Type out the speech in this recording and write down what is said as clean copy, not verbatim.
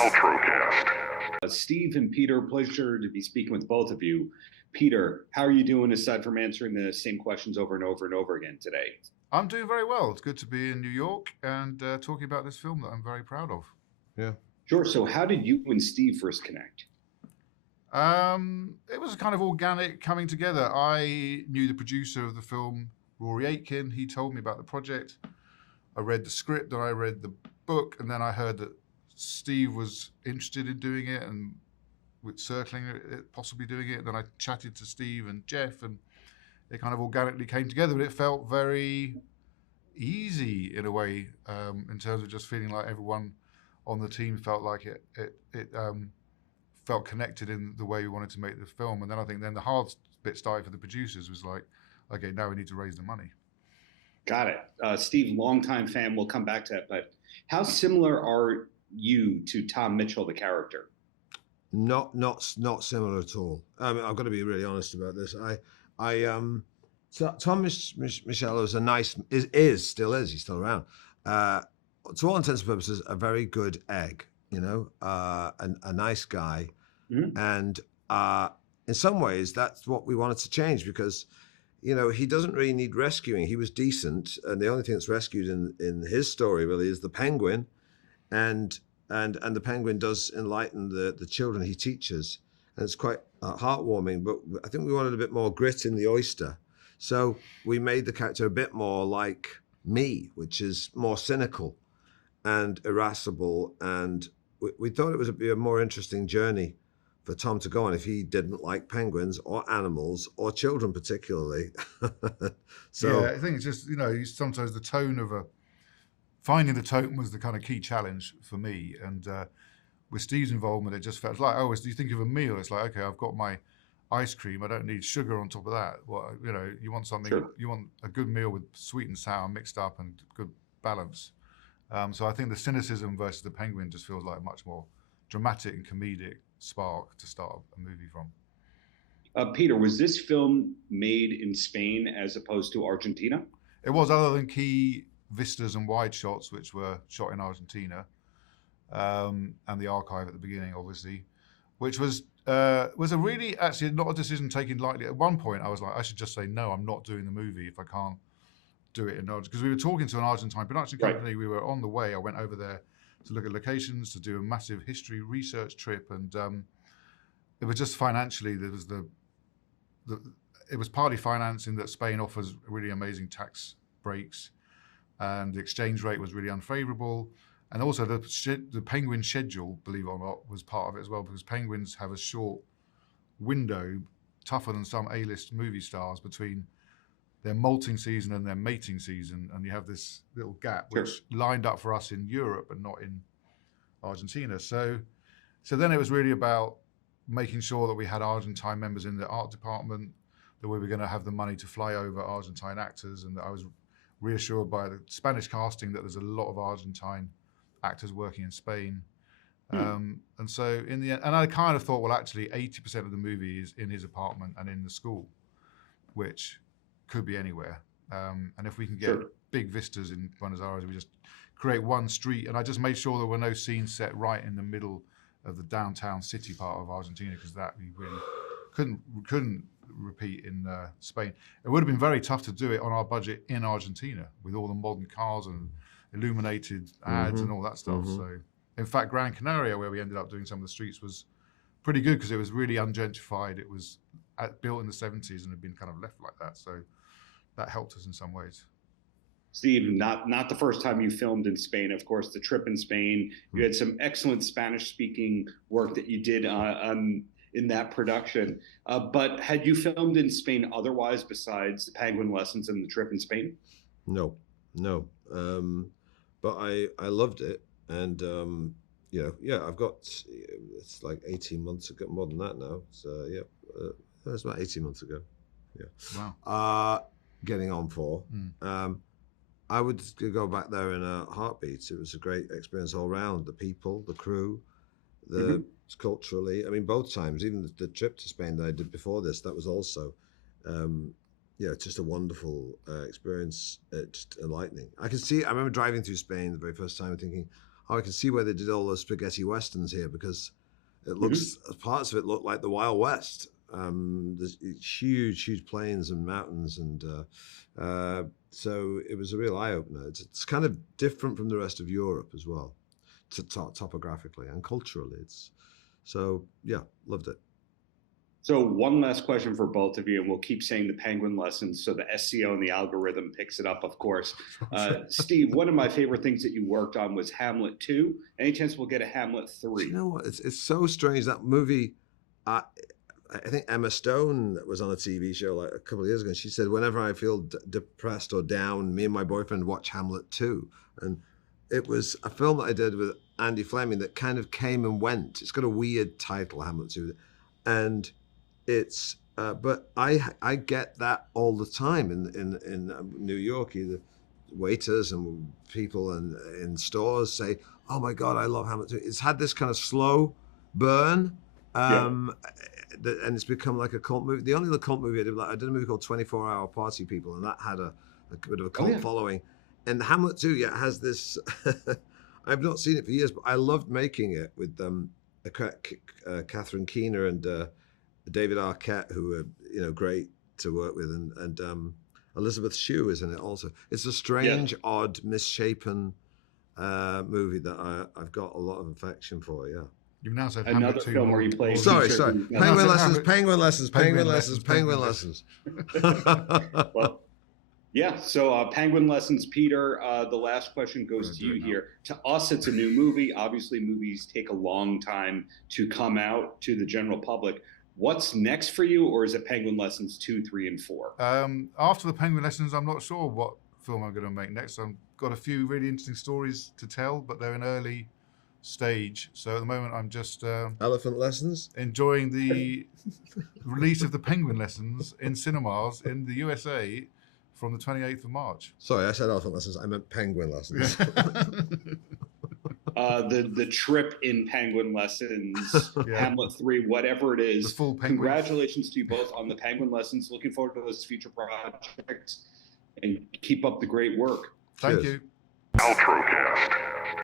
Paltrocast. Steve and Peter, pleasure to be speaking with both of you. Peter, how are you doing aside from answering the same questions over and over and over again today? I'm doing very well. It's good to be in New York and talking about this film that I'm very proud of. Yeah. Sure. So how did you and Steve first connect? It was a kind of organic coming together. I knew the producer of the film, Rory Aitken. He told me about the project. I read the script and I read the book, and then I heard that Steve was interested in doing it and with circling it, possibly doing it. And then I chatted to Steve and Jeff, and it kind of organically came together. But it felt very easy in a way, in terms of just feeling like everyone on the team felt like it felt connected in the way we wanted to make the film. And then I think then the hard bit started for the producers was like, okay, now we need to raise the money. Got it. Steve, longtime fan, we'll come back to that, but how similar are you to Tom Mitchell, the character? Not similar at all. I mean, I've got to be really honest about this. So Tom Mitchell is still is, he's still around. To all intents and purposes, a very good egg, you know, a nice guy. Mm-hmm. And in some ways, that's what we wanted to change because, you know, he doesn't really need rescuing. He was decent. And the only thing that's rescued in his story really is the penguin. And the penguin does enlighten the children he teaches. And it's quite heartwarming, but I think we wanted a bit more grit in the oyster. So we made the character a bit more like me, which is more cynical and irascible. And we thought it would be a more interesting journey for Tom to go on if he didn't like penguins or animals or children particularly. So yeah, I think it's just, you know, sometimes the tone of finding the tone was the kind of key challenge for me. And with Steve's involvement, it just felt like, oh, do you think of a meal? It's like, okay, I've got my ice cream. I don't need sugar on top of that. Well, you know, you want something, Sure. You want a good meal with sweet and sour mixed up and good balance. So I think the cynicism versus the penguin just feels like a much more dramatic and comedic spark to start a movie from. Peter, was this film made in Spain as opposed to Argentina? It was, other than key vistas and wide shots, which were shot in Argentina, and the archive at the beginning, obviously, which was a really, actually not a decision taken lightly. At one point, I was like, I should just say, no, I'm not doing the movie if I can't do it in Argentina. Because we were talking to an Argentine production company. Right. We were on the way. I went over there to look at locations, to do a massive history research trip. And it was just financially, there was it was partly financing that Spain offers really amazing tax breaks. And the exchange rate was really unfavorable. And also the penguin schedule, believe it or not, was part of it as well, because penguins have a short window, tougher than some A-list movie stars, between their molting season and their mating season. And you have this little gap, which lined up for us in Europe and not in Argentina. So then it was really about making sure that we had Argentine members in the art department, that we were going to have the money to fly over Argentine actors, and that I was reassured by the Spanish casting that there's a lot of Argentine actors working in Spain. And so in the end, and I kind of thought, well, actually 80% of the movie is in his apartment and in the school, which could be anywhere. And if we can get big vistas in Buenos Aires, we just create one street. And I just made sure there were no scenes set right in the middle of the downtown city part of Argentina, because that we really couldn't repeat in Spain. It would have been very tough to do it on our budget in Argentina with all the modern cars and illuminated ads and all that stuff. So in fact, Gran Canaria, where we ended up doing some of the streets, was pretty good because it was really ungentrified. It was built in the 70s and had been kind of left like that. So that helped us in some ways. Steve, not the first time you filmed in Spain. Of course, the trip in Spain, you had some excellent Spanish-speaking work that you did in that production. But had you filmed in Spain otherwise besides the penguin lessons and the trip in Spain? No. But I loved it. And, I've got, it's like 18 months ago, more than that now. So, it's about 18 months ago. Yeah. Wow. Getting on for. I would go back there in a heartbeat. It was a great experience all around. The people, the crew, culturally. I mean, both times, even the trip to Spain that I did before this, that was also, just a wonderful experience. Just enlightening. I remember driving through Spain the very first time and thinking, oh, I can see where they did all those spaghetti westerns here, because it looks, parts of it look like the Wild West. There's huge plains and mountains, and so it was a real eye-opener. It's kind of different from the rest of Europe as well, topographically and culturally. So yeah, loved it. So one last question for both of you, and we'll keep saying the Penguin lessons so the SEO and the algorithm picks it up, of course. Steve, one of my favorite things that you worked on was Hamlet 2. Any chance we'll get a Hamlet 3? You know what? It's so strange, that movie. I think Emma Stone was on a TV show like a couple of years ago, and she said, whenever I feel depressed or down, me and my boyfriend watch Hamlet 2. And it was a film that I did with Andy Fleming that kind of came and went. It's got a weird title, Hamlet 2. And it's, but I get that all the time in New York. Either waiters and people in stores say, "Oh my God, I love Hamlet 2." It's had this kind of slow burn, and it's become like a cult movie. The only other cult movie I did a movie called 24 Hour Party People, and that had a bit of a cult following. And Hamlet 2, has this. I've not seen it for years, but I loved making it with Catherine Keener and David Arquette, who were great to work with, and Elizabeth Shue is in it also. It's a strange, odd, misshapen movie that I've got a lot of affection for. Yeah. You've now said another Hamlet 2 film where you play. Sorry. Penguin lessons. Well, yeah. So Penguin Lessons, Peter. The last question goes to you here. To us, it's a new movie. Obviously, movies take a long time to come out to the general public. What's next for you, or is it Penguin Lessons 2, 3, and 4? After the Penguin Lessons, I'm not sure what film I'm going to make next. I've got a few really interesting stories to tell, but they're in early stage. So at the moment, I'm just Elephant Lessons, enjoying the release of the Penguin Lessons in cinemas in the USA from the 28th of March. Sorry, I said Elephant Lessons. I meant Penguin Lessons. The trip in Penguin Lessons, Hamlet 3, whatever it is. The full Penguin. Congratulations to you both on the Penguin Lessons. Looking forward to those future projects, and keep up the great work. Thank you. Paltrocast.